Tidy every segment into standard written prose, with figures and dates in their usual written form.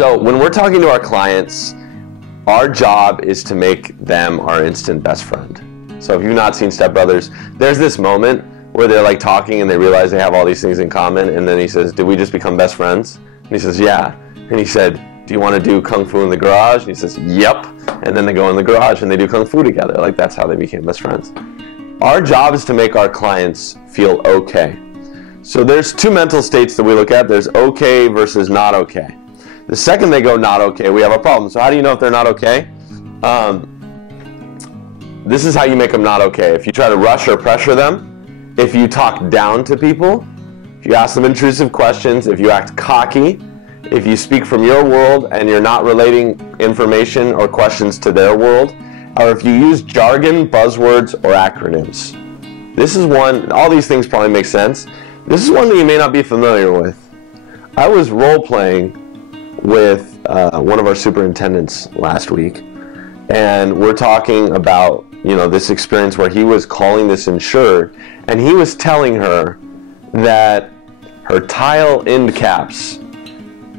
So when we're talking to our clients, our job is to make them our instant best friend. So if you've not seen Step Brothers, there's this moment where they're like talking and they realize they have all these things in common, and then he says, did we just become best friends? And he says, yeah. And he said, do you want to do Kung Fu in the garage? And he says, yep. And then they go in the garage and they do Kung Fu together. Like, that's how they became best friends. Our job is to make our clients feel okay. So there's two mental states that we look at. There's okay versus not okay. The second they go not okay, we have a problem. So how do you know if they're not okay? This is how you make them not okay. If you try to rush or pressure them, if you talk down to people, if you ask them intrusive questions, if you act cocky, if you speak from your world and you're not relating information or questions to their world, or if you use jargon, buzzwords, or acronyms. This is one, all these things probably make sense. This is one that you may not be familiar with. I was role-playing with one of our superintendents last week, and we're talking about, you know, this experience where he was calling this insured, and he was telling her that her tile end caps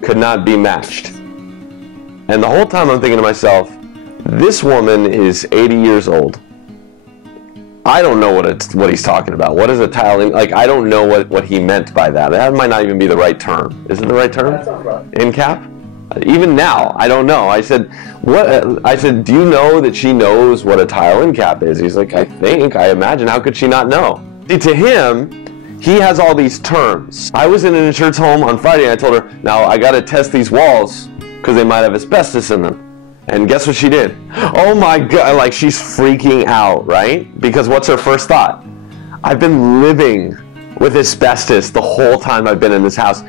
could not be matched. And the whole time I'm thinking to myself, this woman is 80 years old. I don't know what he's talking about. What is a tile end? Like, I don't know what he meant by that. That might not even be the right term. Is it the right term? End cap? Even now, I don't know. I said, what? I said, do you know that she knows what a tile end cap is? He's like, I imagine. How could she not know? See, to him, he has all these terms. I was in an insured's home on Friday, and I told her, now I got to test these walls because they might have asbestos in them. And guess what she did? Oh my God, like, she's freaking out, right? Because what's her first thought? I've been living with asbestos the whole time I've been in this house.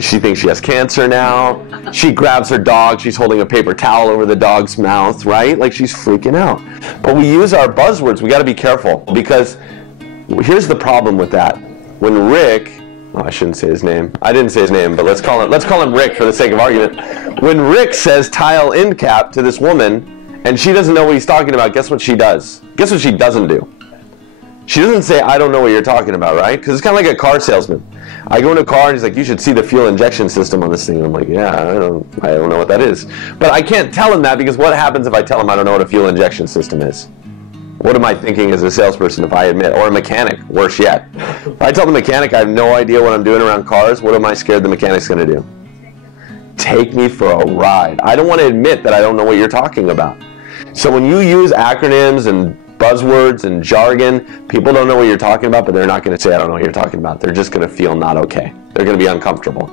She thinks she has cancer now. She grabs her dog. She's holding a paper towel over the dog's mouth, right? Like, she's freaking out. But we use our buzzwords. We got to be careful, because here's the problem with that. When Rick, oh, I shouldn't say his name. I didn't say his name, but let's call him Rick for the sake of argument. When Rick says tile end cap to this woman and she doesn't know what he's talking about, guess what she does? Guess what she doesn't do? She doesn't say, I don't know what you're talking about, right? Because it's kind of like a car salesman. I go in a car and he's like, you should see the fuel injection system on this thing. And I'm like, yeah, I don't know what that is. But I can't tell him that, because what happens if I tell him I don't know what a fuel injection system is? What am I thinking as a salesperson if I admit, or a mechanic, worse yet? If I tell the mechanic I have no idea what I'm doing around cars, what am I scared the mechanic's going to do? Take me for a ride. I don't want to admit that I don't know what you're talking about. So when you use acronyms and buzzwords and jargon, people don't know what you're talking about, but they're not going to say, I don't know what you're talking about. They're just going to feel not okay. They're going to be uncomfortable.